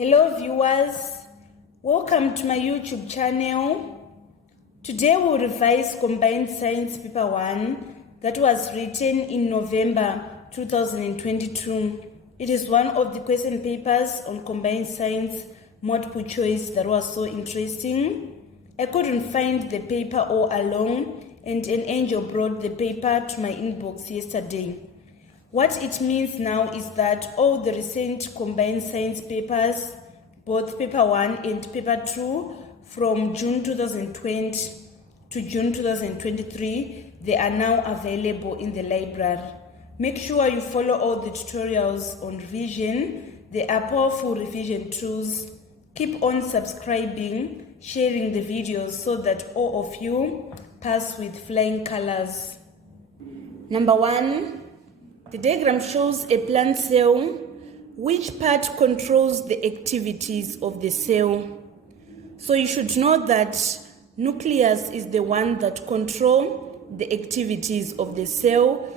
Hello viewers, welcome to my YouTube channel. Today we'll revise Combined Science Paper 1 that was written in November 2022. It is one of the question papers on Combined Science multiple choice that was so interesting. I couldn't find the paper all along and an angel brought the paper to my inbox yesterday. What it means now is that all the recent combined science papers, both paper 1 and paper 2, from June 2020 to June 2023, they are now available in the library. Make sure you follow all the tutorials on revision. They are powerful revision tools. Keep on subscribing, sharing the videos so that all of you pass with flying colors. Number 1. The diagram shows a plant cell. Which part controls the activities of the cell? So you should know that nucleus is the one that controls the activities of the cell.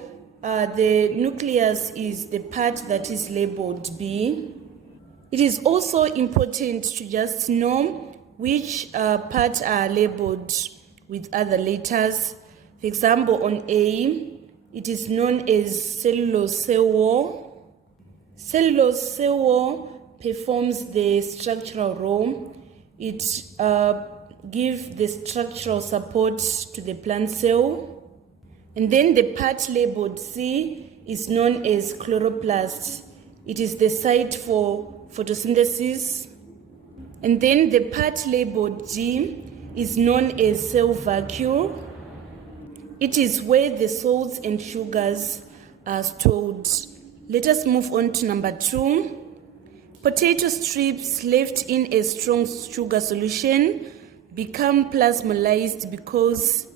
The nucleus is the part that is labeled B. It is also important to just know which parts are labeled with other letters. For example, on A, it is known as cellulose cell wall. Cellulose cell wall performs the structural role. It gives the structural support to the plant cell. And then the part labeled C is known as chloroplast. It is the site for photosynthesis. And then the part labeled G is known as cell vacuole. It is where the salts and sugars are stored. Let us move on to number 2. Potato strips left in a strong sugar solution become plasmolysed because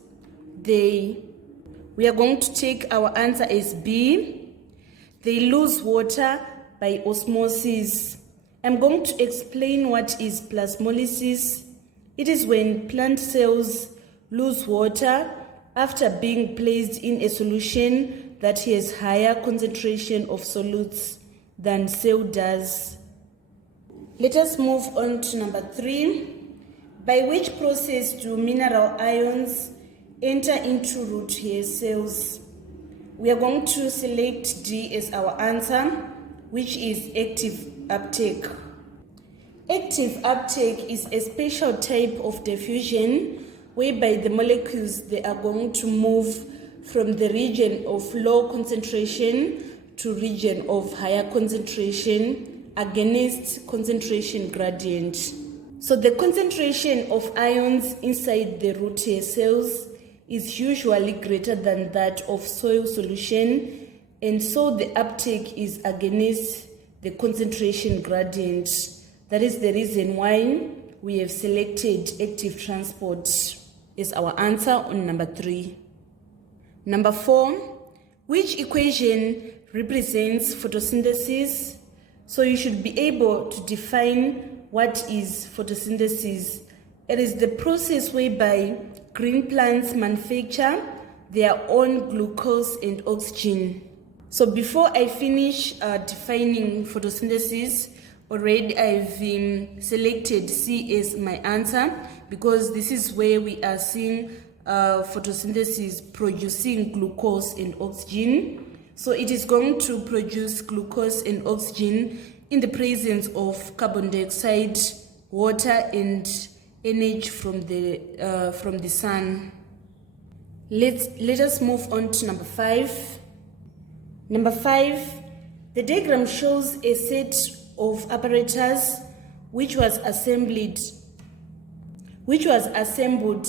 we are going to take our answer as B. They lose water by osmosis. I'm going to explain what is plasmolysis. It is when plant cells lose water after being placed in a solution that has higher concentration of solutes than cell does. Let us move on to number 3. By which process do mineral ions enter into root hair cells? We are going to select D as our answer, which is active uptake. Active uptake is a special type of diffusion whereby the molecules, they are going to move from the region of low concentration to region of higher concentration against concentration gradient. So the concentration of ions inside the root hair cells is usually greater than that of soil solution, and so the uptake is against the concentration gradient. That is the reason why we have selected active transport is our answer on number 3. Number 4, which equation represents photosynthesis? So you should be able to define what is photosynthesis. It is the process whereby green plants manufacture their own glucose and oxygen. So before I finish defining photosynthesis, already I've selected C as my answer because this is where we are seeing photosynthesis producing glucose and oxygen. So it is going to produce glucose and oxygen in the presence of carbon dioxide, water, and energy from the sun. Let us move on to number 5. Number 5, the diagram shows a set of apparatus which was assembled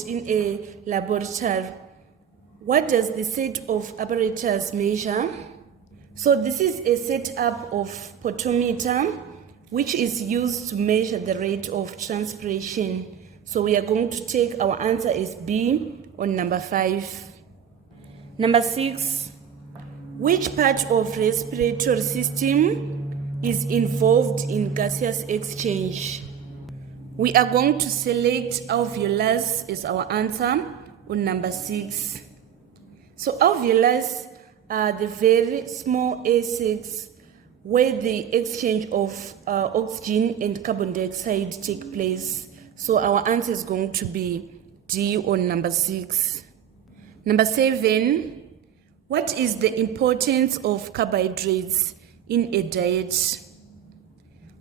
in a laboratory. What does the set of apparatus measure? So this is a setup of potentiometer which is used to measure the rate of transpiration. So we are going to take our answer as B on number 5. Number 6, which part of respiratory system is involved in gaseous exchange? We are going to select alveolus as our answer on number 6. So alveolus are the very small air sacs where the exchange of oxygen and carbon dioxide take place. So our answer is going to be D on number 6. Number 7, what is the importance of carbohydrates in a diet?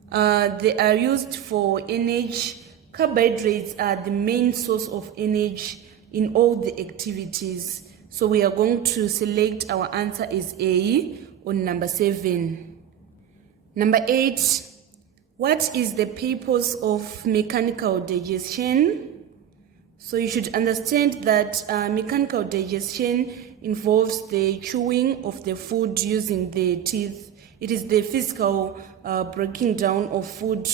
They are used for energy. Carbohydrates are the main source of energy in all the activities. So we are going to select our answer as A on number 7. Number 8, what is the purpose of mechanical digestion? So you should understand that mechanical digestion involves the chewing of the food using the teeth. It is the physical breaking down of food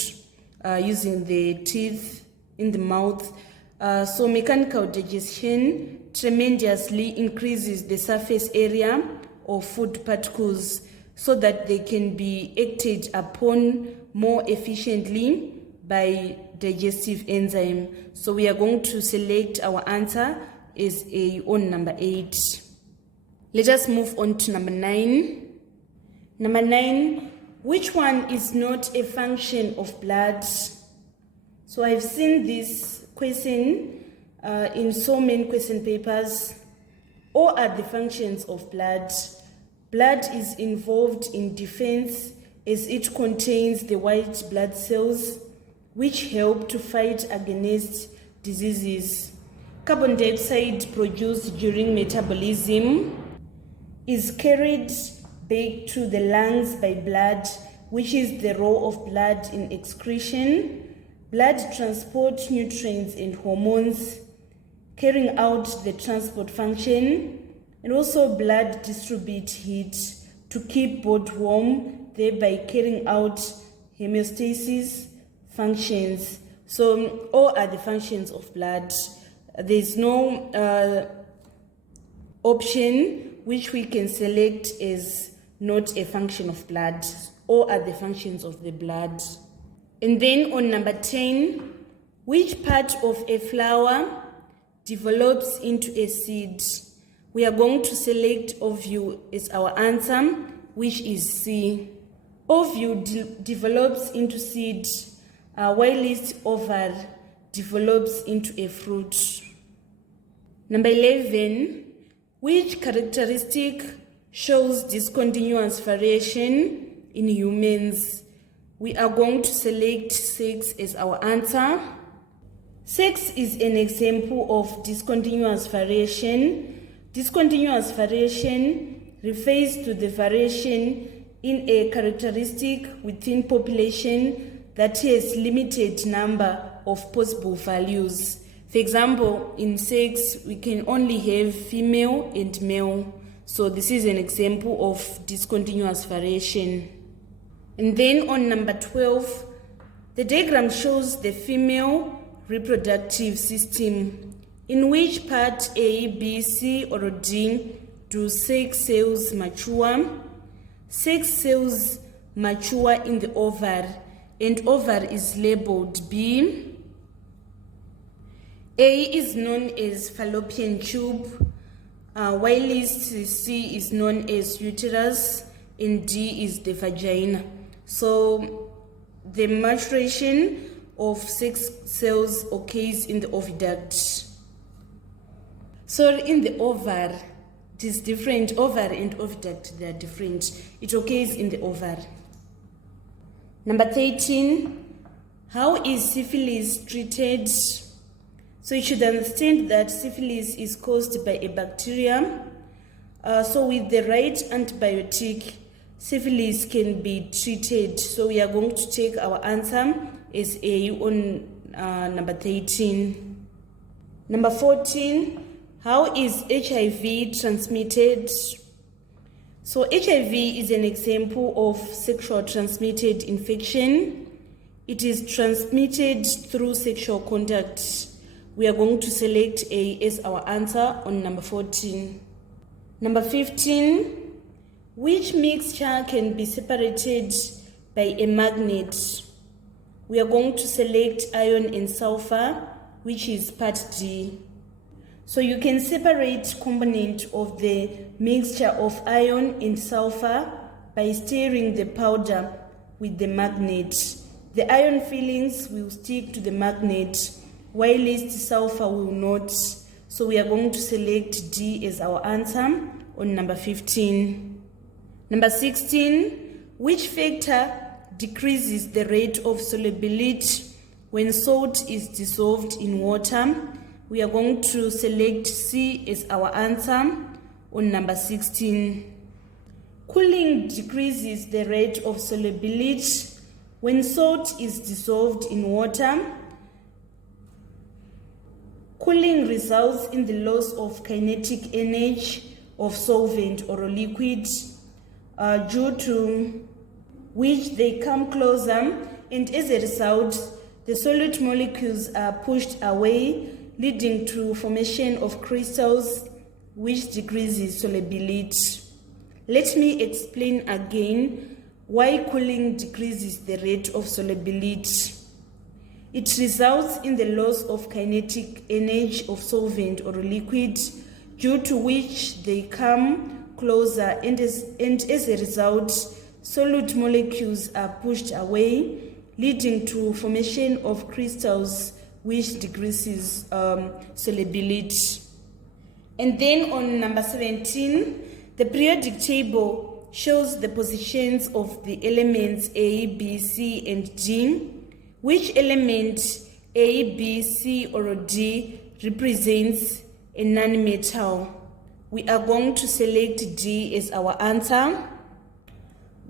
using the teeth in the mouth. So mechanical digestion tremendously increases the surface area of food particles so that they can be acted upon more efficiently by digestive enzyme. So we are going to select our answer as A on number 8. Let us move on to number 9. Number 9, which one is not a function of blood? So I've seen this question in so many question papers. All are the functions of blood. Blood is involved in defense as it contains the white blood cells which help to fight against diseases. Carbon dioxide produced during metabolism is carried back to the lungs by blood, which is the role of blood in excretion. Blood transports nutrients and hormones, carrying out the transport function, and also blood distributes heat to keep body warm, thereby carrying out homeostasis functions. So all are the functions of blood. There is no option which we can select as not a function of blood. All are the functions of the blood. And then on number 10, which part of a flower develops into a seed? We are going to select ovule as our answer, which is C. Ovule develops into seed, whilst ovary develops into a fruit. Number 11, which characteristic shows discontinuous variation in humans? We are going to select sex as our answer. Sex is an example of discontinuous variation. Discontinuous variation refers to the variation in a characteristic within population that has limited number of possible values. For example, in sex, we can only have female and male. So this is an example of discontinuous variation. And then on number 12, the diagram shows the female reproductive system. In which part A, B, C, or D do sex cells mature? Sex cells mature in the ovary, and ovary is labeled B. A is known as fallopian tube, whilst C is known as uterus, and D is the vagina. So the maturation of sex cells occurs in the oviduct. So in the ovary, it is different. Ovary and oviduct, they are different. It occurs in the ovary. Number 13, how is syphilis treated? So you should understand that syphilis is caused by a bacteria. So with the right antibiotic, syphilis can be treated. So we are going to take our answer as A on number 13. Number 14, how is HIV transmitted? So HIV is an example of sexual transmitted infection. It is transmitted through sexual contact. We are going to select A as our answer on number 14. Number 15, which mixture can be separated by a magnet? We are going to select iron and sulfur, which is part D. So you can separate component of the mixture of iron and sulfur by stirring the powder with the magnet. The iron fillings will stick to the magnet, while sulfur will not. So we are going to select D as our answer on number 15. Number 16, which factor decreases the rate of solubility when salt is dissolved in water? We are going to select C as our answer on number 16. Cooling decreases the rate of solubility when salt is dissolved in water. Cooling results in the loss of kinetic energy of solvent or liquid, due to which they come closer, and as a result, the solute molecules are pushed away, leading to formation of crystals, which decreases solubility. Let me explain again why cooling decreases the rate of solubility. It results in the loss of kinetic energy of solvent or liquid, due to which they come closer, and as a result, solute molecules are pushed away, leading to formation of crystals, which decreases solubility. And then on number 17, the periodic table shows the positions of the elements A, B, C, and D. Which element A, B, C, or D represents a nonmetal? We are going to select D as our answer.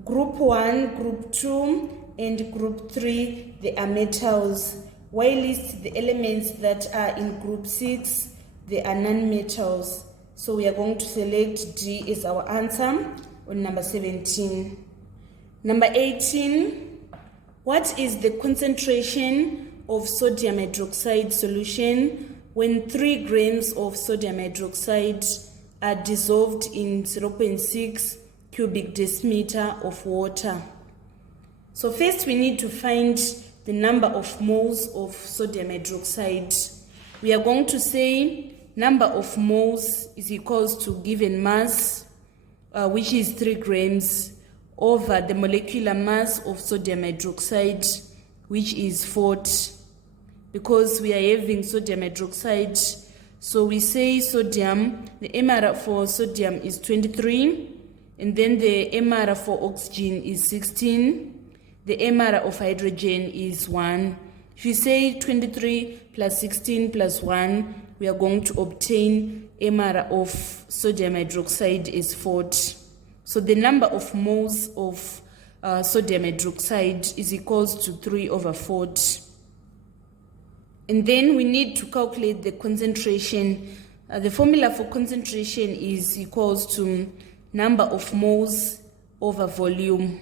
Group 1, Group 2, and Group 3, they are metals. While the elements that are in Group 6, they are nonmetals. So we are going to select D as our answer on number 17. Number 18. What is the concentration of sodium hydroxide solution when 3 grams of sodium hydroxide are dissolved in 0.6 cubic decimeter of water? So first we need to find the number of moles of sodium hydroxide. We are going to say number of moles is equals to given mass, which is 3 grams, over the molecular mass of sodium hydroxide, which is 40. Because we are having sodium hydroxide, so we say sodium, the MR for sodium is 23, and then the MR for oxygen is 16, the MR of hydrogen is 1. If you say 23 plus 16 plus 1, we are going to obtain MR of sodium hydroxide is 40. So the number of moles of sodium hydroxide is equals to 3 over 40. And then we need to calculate the concentration. The formula for concentration is equals to number of moles over volume.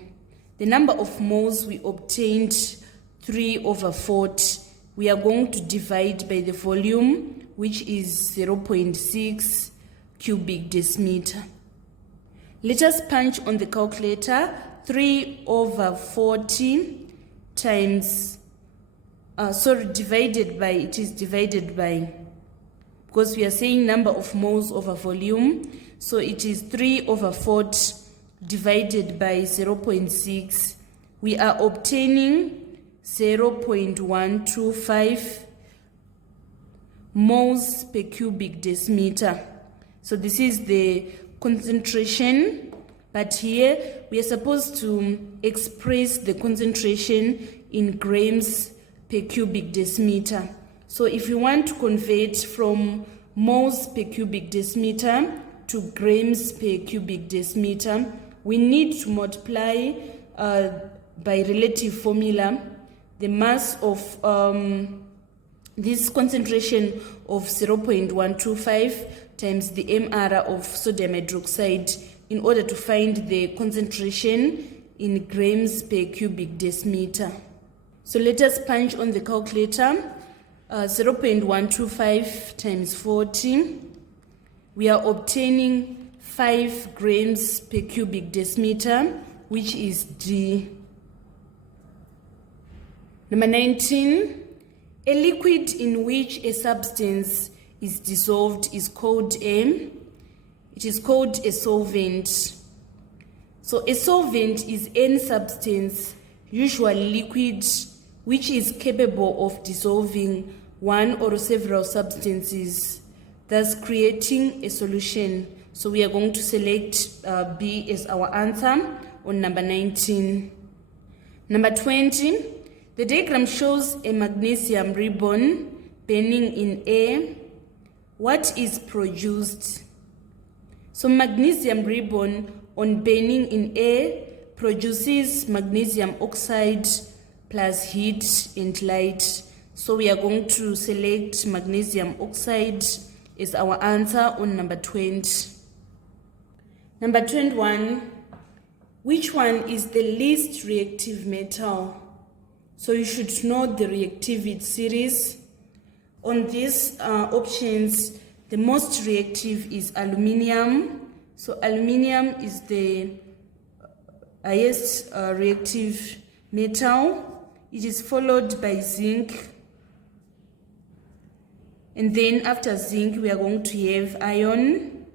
The number of moles we obtained 3 over 40. We are going to divide by the volume, which is 0.6 cubic decimeter. Let us punch on the calculator 3 over 40 times, divided by, it is divided by, because we are saying number of moles over volume, so it is 3 over 40 divided by 0.6. We are obtaining 0.125 moles per cubic decimeter. So this is the concentration, but here we are supposed to express the concentration in grams per cubic decimeter. So if you want to convert from moles per cubic decimeter to grams per cubic decimeter, we need to multiply by relative formula the mass of this concentration of 0.125 times the MR of sodium hydroxide in order to find the concentration in grams per cubic decimeter. So let us punch on the calculator 0.125 times 40. We are obtaining 5 grams per cubic decimeter, which is D. Number 19, a liquid in which a substance is dissolved is called it is called a solvent. So a solvent is any substance, usually liquid, which is capable of dissolving one or several substances, thus creating a solution. So we are going to select B as our answer on number 19. Number 20, the diagram shows a magnesium ribbon burning in air. What is produced? So magnesium ribbon on burning in air produces magnesium oxide plus heat and light. So we are going to select magnesium oxide as our answer on number 20. Number 21, which one is the least reactive metal? So you should know the reactivity series. On these options, the most reactive is aluminium. So aluminium is the highest reactive metal. It is followed by zinc. And then after zinc, we are going to have iron.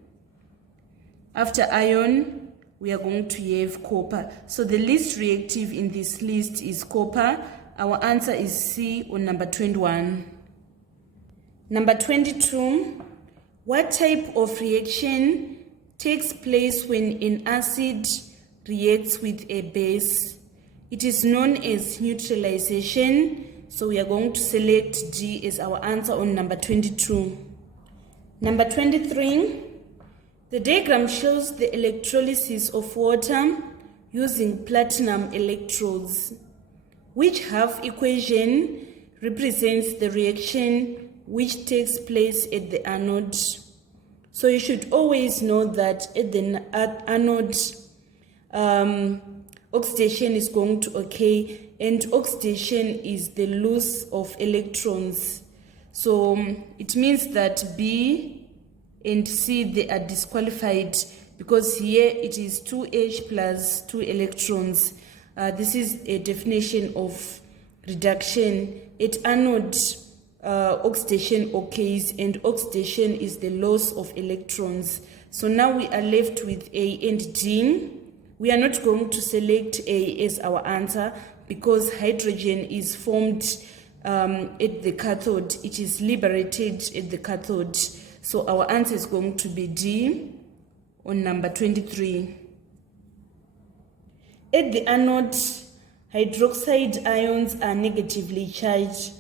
After iron, we are going to have copper. So the least reactive in this list is copper. Our answer is C on number 21. Number 22, what type of reaction takes place when an acid reacts with a base? It is known as neutralization. So we are going to select D as our answer on number 22. Number 23, the diagram shows the electrolysis of water using platinum electrodes. Which half equation represents the reaction which takes place at the anode? So you should always know that at the anode, oxidation is going to occur, and oxidation is the loss of electrons. So it means that B and C, they are disqualified because here it is 2H plus 2 electrons. This is a definition of reduction. At anode, oxidation occurs, and oxidation is the loss of electrons. So now we are left with A and D. We are not going to select A as our answer because hydrogen is formed at the cathode. It is liberated at the cathode. So our answer is going to be D on number 23. At the anode, hydroxide ions are negatively charged.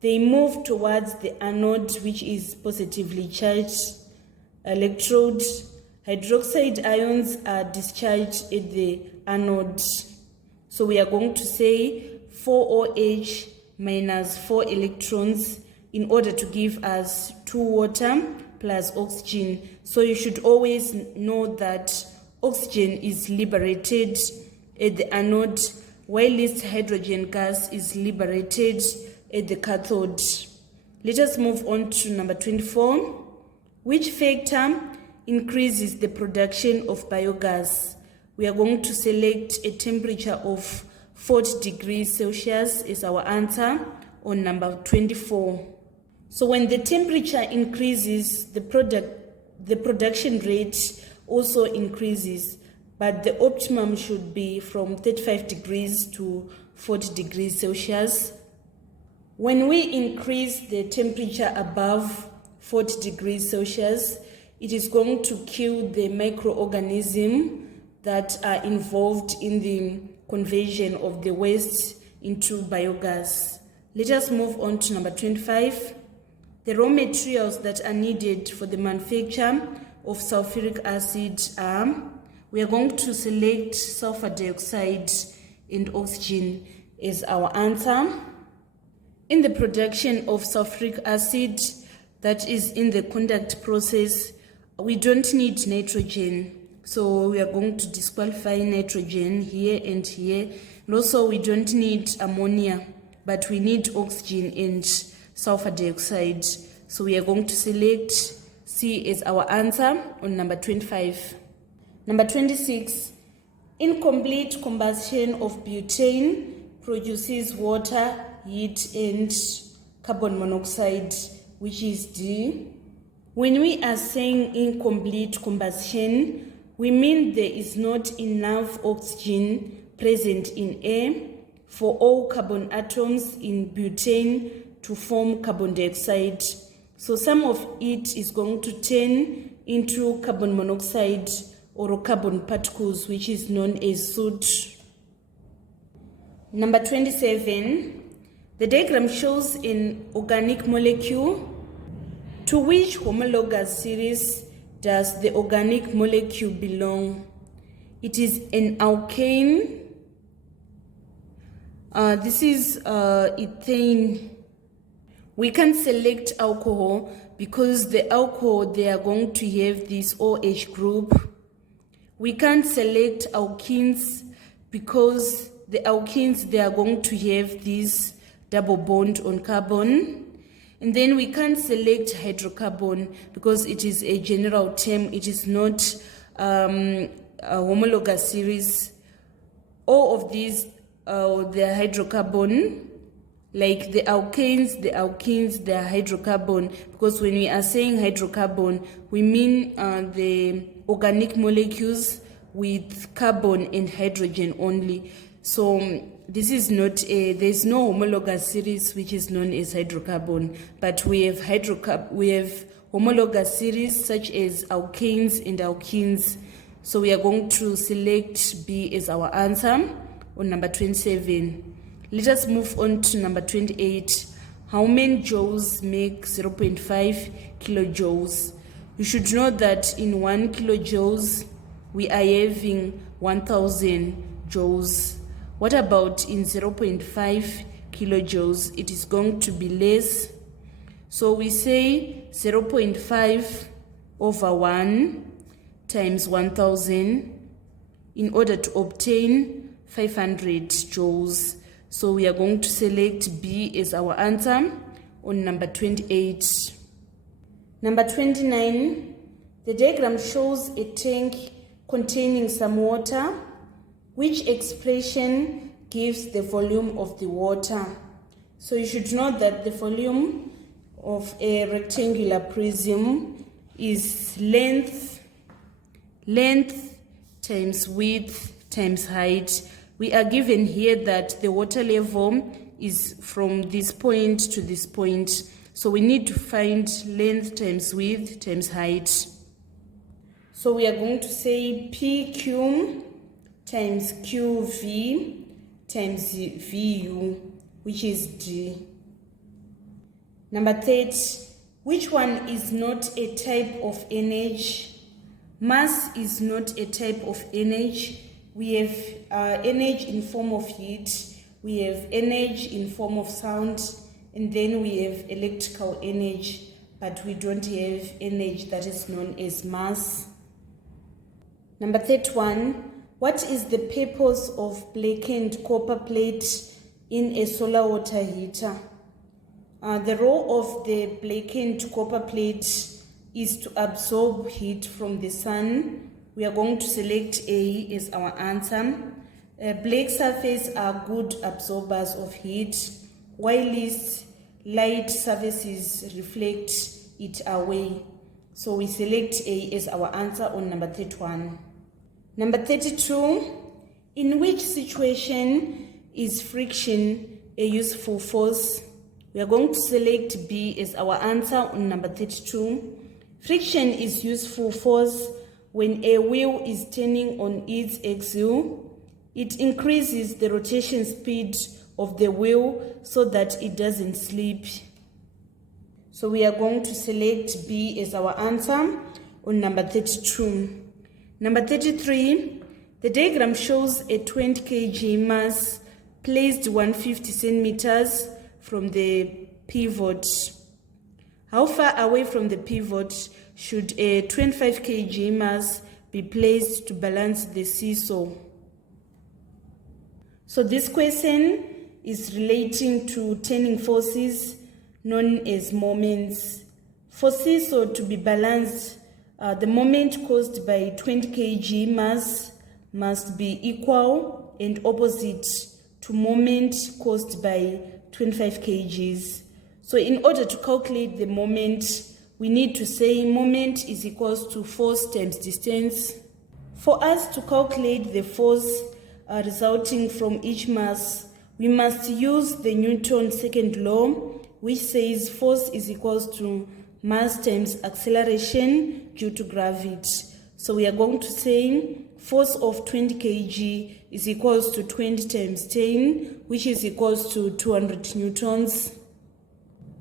They move towards the anode, which is positively charged electrode. Hydroxide ions are discharged at the anode. So we are going to say 4OH minus 4 electrons in order to give us 2 water plus oxygen. So you should always know that oxygen is liberated at the anode, while this hydrogen gas is liberated at the cathode. Let us move on to number 24. Which factor increases the production of biogas? We are going to select a temperature of 40 degrees Celsius as our answer on number 24. So when the temperature increases, the production rate also increases, but the optimum should be from 35 degrees to 40 degrees Celsius. When we increase the temperature above 40 degrees Celsius, it is going to kill the microorganisms that are involved in the conversion of the waste into biogas. Let us move on to number 25. The raw materials that are needed for the manufacture of sulfuric acid are, we are going to select sulfur dioxide and oxygen as our answer. In the production of sulfuric acid, that is in the conduct process, we don't need nitrogen. So we are going to disqualify nitrogen here and here. And also we don't need ammonia, but we need oxygen and sulfur dioxide. So we are going to select C as our answer on number 25. Number 26, incomplete combustion of butane produces water, heat, and carbon monoxide, which is D. When we are saying incomplete combustion, we mean there is not enough oxygen present in air for all carbon atoms in butane to form carbon dioxide. So some of it is going to turn into carbon monoxide or carbon particles, which is known as soot. Number 27, the diagram shows an organic molecule. To which homologous series does the organic molecule belong? It is an alkane. This is ethane. We can select alcohol because the alcohol, they are going to have this OH group. We can't select alkenes because the alkenes, they are going to have this double bond on carbon. And then we can't select hydrocarbon because it is a general term. It is not a homologous series. All of these, they are hydrocarbon. Like the alkenes, they are hydrocarbon, because when we are saying hydrocarbon, we mean the organic molecules with carbon and hydrogen only. So this is not there's no homologous series which is known as hydrocarbon, but we have homologous series such as alkanes and alkenes. So we are going to select B as our answer on number 27. Let us move on to number 28. How many joules make 0.5 kilojoules? You should know that in 1 kilojoules, we are having 1000 joules. What about in 0.5 kilojoules? It is going to be less. So we say 0.5 over 1 times 1000 in order to obtain 500 joules. So we are going to select B as our answer on number 28. Number 29, the diagram shows a tank containing some water. Which expression gives the volume of the water? So you should know that the volume of a rectangular prism is length times width times height. We are given here that the water level is from this point to this point. So we need to find length times width times height. So we are going to say PQ times QV times VU, which is D. Number 30, which one is not a type of energy? Mass is not a type of energy. We have energy in form of heat, we have energy in form of sound, and then we have electrical energy, but we don't have energy that is known as mass. Number 31, what is the purpose of blackened copper plate in a solar water heater? The role of the blackened copper plate is to absorb heat from the sun. We are going to select A as our answer. Black surfaces are good absorbers of heat, while light surfaces reflect it away. So we select A as our answer on number 31. Number 32, in which situation is friction a useful force? We are going to select B as our answer on number 32. Friction is useful force when a wheel is turning on its axle. It increases the rotation speed of the wheel so that it doesn't slip. So we are going to select B as our answer on number 32. Number 33, the diagram shows a 20 kg mass placed 150 centimeters from the pivot. How far away from the pivot should a 25 kg mass be placed to balance the seesaw? So this question is relating to turning forces known as moments. For seesaw to be balanced, the moment caused by 20 kg mass must be equal and opposite to moment caused by 25 kgs. So in order to calculate the moment, we need to say moment is equals to force times distance. For us to calculate the force resulting from each mass, we must use the Newton's second law, which says force is equals to mass times acceleration due to gravity. So we are going to say force of 20 kg is equals to 20 times 10, which is equals to 200 newtons.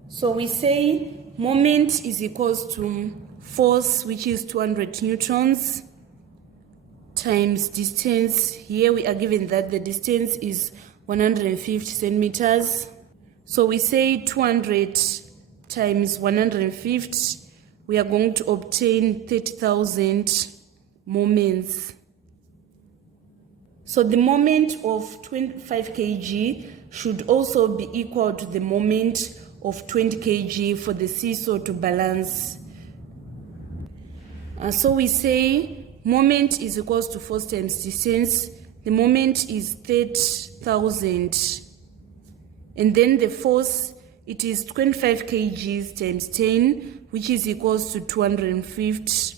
So we say moment is equals to force, which is 200 newtons, times distance. Here we are given that the distance is 150 centimeters. So we say 200 times 150, we are going to obtain 30,000 moments. So the moment of 25 kg should also be equal to the moment of 20 kg for the seesaw to balance. So we say moment is equals to force times distance. The moment is 30,000. And then the force, it is 25 kgs times 10, which is equals to 250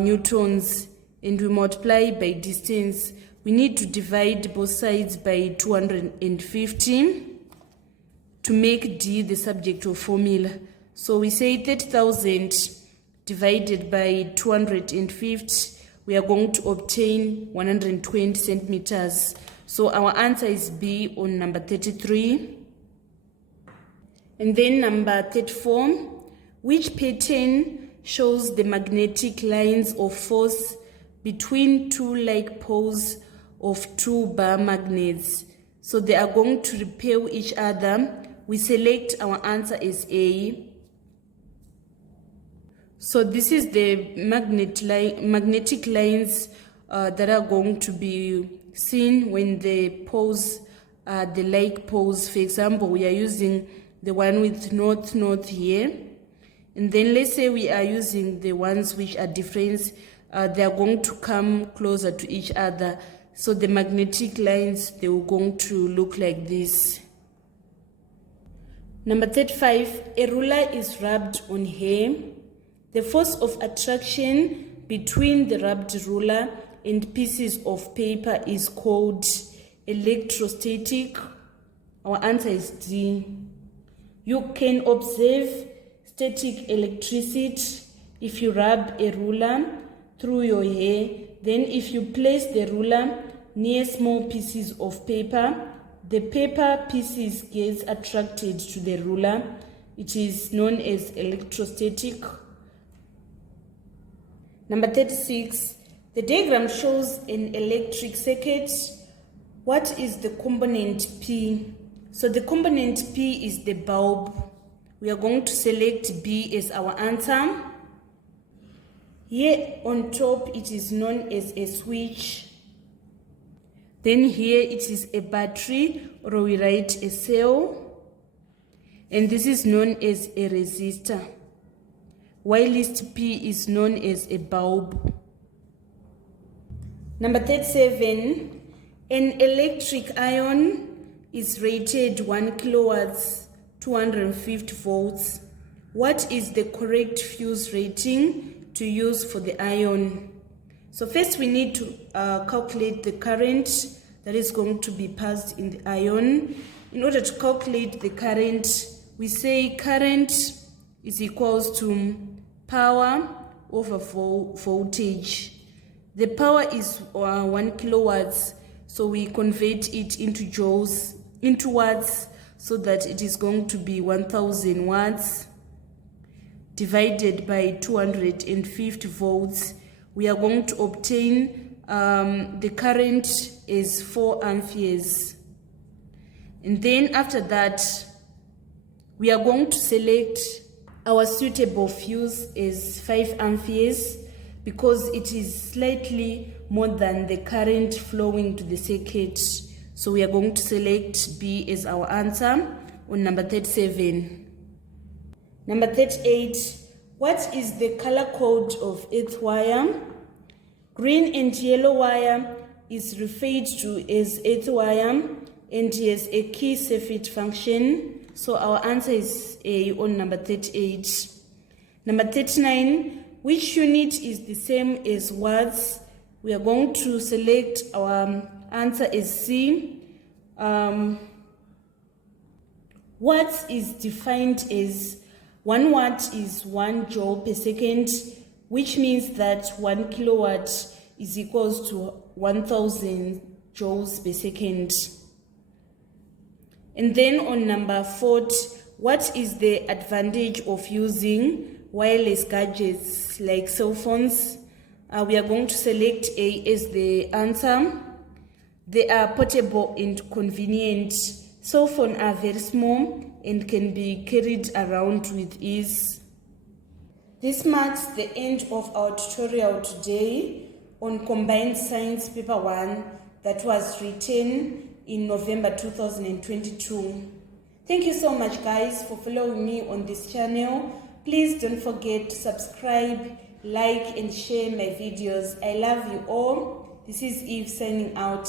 newtons. And we multiply by distance. We need to divide both sides by 250 to make D the subject of formula. So we say 30,000 divided by 250, we are going to obtain 120 centimeters. So our answer is B on number 33. And then number 34, which pattern shows the magnetic lines of force between two like poles of two bar magnets? So they are going to repel each other. We select our answer as A. So this is the magnetic lines that are going to be seen when the poles are the like poles. For example, we are using the one with north here, and then let's say we are using the ones which are different. They are going to come closer to each other. So the magnetic lines, they are going to look like this. Number 35, a ruler is rubbed on hair. The force of attraction between the rubbed ruler and pieces of paper is called electrostatic. Our answer is D. You can observe static electricity if you rub a ruler through your hair. Then if you place the ruler near small pieces of paper, the paper pieces get attracted to the ruler. It is known as electrostatic. Number 36, the diagram shows an electric circuit. What is the component P? So the component P is the bulb. We are going to select B as our answer. Here on top it is known as a switch. Then here it is a battery, or we write a cell. And this is known as a resistor. Whilst P is known as a bulb. Number 37, an electric iron is rated 1 kilowatts, 250 volts. What is the correct fuse rating to use for the ion? So first we need to calculate the current that is going to be passed in the ion. In order to calculate the current, we say current is equals to power over voltage. The power is 1 kilowatts, so we convert it into watts, so that it is going to be 1000 watts divided by 250 volts. We are going to obtain the current is 4 amperes. And then after that, we are going to select our suitable fuse is 5 amperes because it is slightly more than the current flowing to the circuit. So we are going to select B as our answer on number 37. Number 38, what is the color code of earth wire? Green and yellow wire is referred to as earth wire and has a key surfeit function. So our answer is A on number 38. Number 39, Which unit is the same as watts? We are going to select our answer as C. Watts is defined as 1 watt is 1 joule per second, which means that 1 kilowatt is equals to 1000 joules per second. And then on number 4, what is the advantage of using wireless gadgets like cell phones? We are going to select A as the answer. They are portable and convenient. Cell phones are very small and can be carried around with ease. This marks the end of our tutorial today on Combined Science Paper 1 that was written in November 2022. Thank you so much guys for following me on this channel. Please don't forget to subscribe, like and share my videos. I love you all. This is Eve signing out.